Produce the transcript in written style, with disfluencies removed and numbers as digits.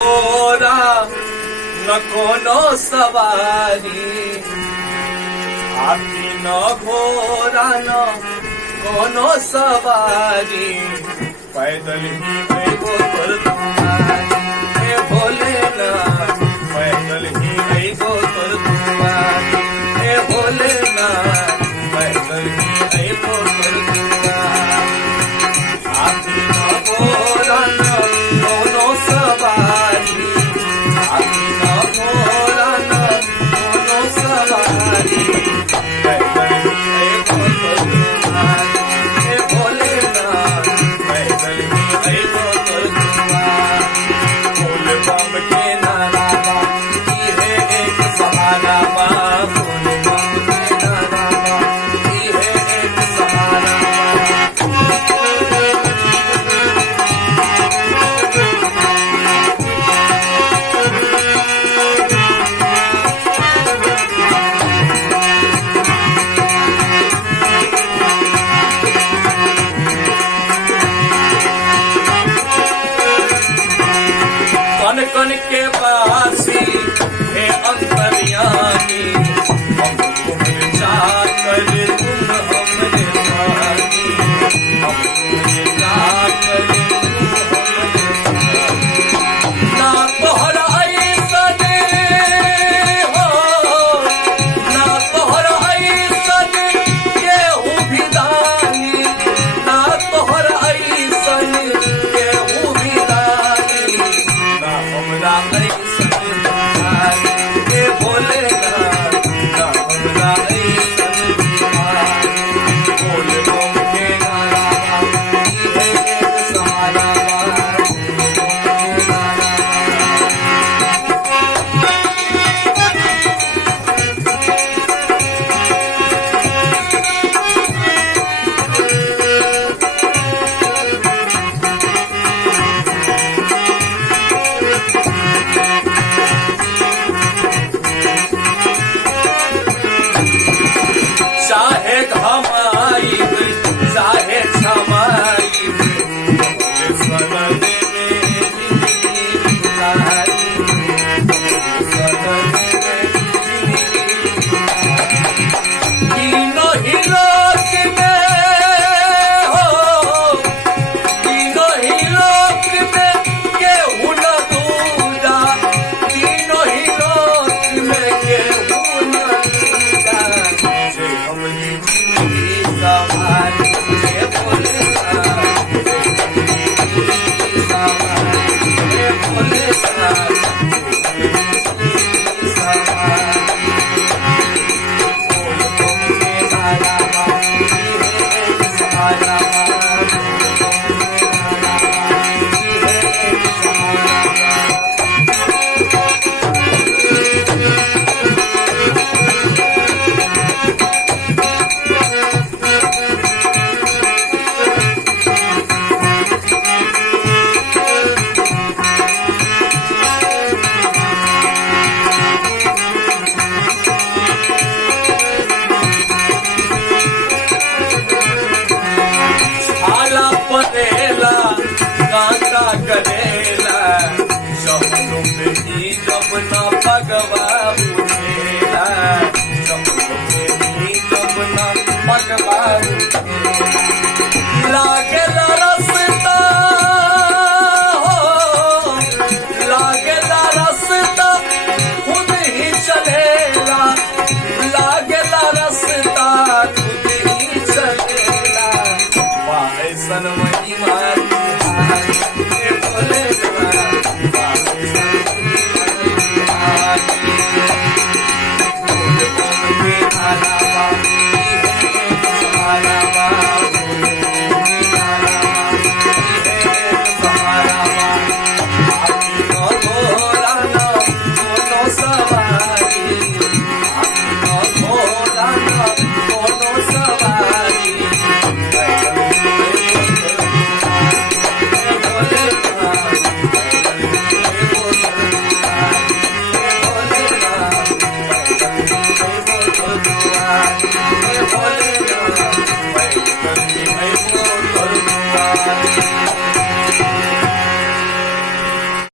घोरा न कोनो सवारी, हाथी न घोरा न कोनो सवारी, पैदल ही गईबो तोर दुआरी। हे भोलेनाथ पैदल ही गईबो तोर दुआरी। हे भोलेनाथ पैदल ही गईबो तोर दुआरी। हाथी न घोरा न कोनो सवारी, हाथी न घोरा न कोनो सवारी, पैदल ही गईबो तोर दुआरी। हे भोलेनाथ पैदल ही गईबो तोर दुआरी। बोल बम के नारा बा, इहे एक सहारा बा। बोल बम के नारा बा, इहे एक सहारा बा। कन कन के बासी हे अंतर्यामी, हम तुम्हें जाकर तुम हमने पानी। हम तुम्हें जाकर तुम हमने पानी। ना तोहरा ऐसन हो, ना तोहरा ऐसन केहू भी दानी, ना तोहरा ऐसन केहू भी दानी, ना हमरा ऐसन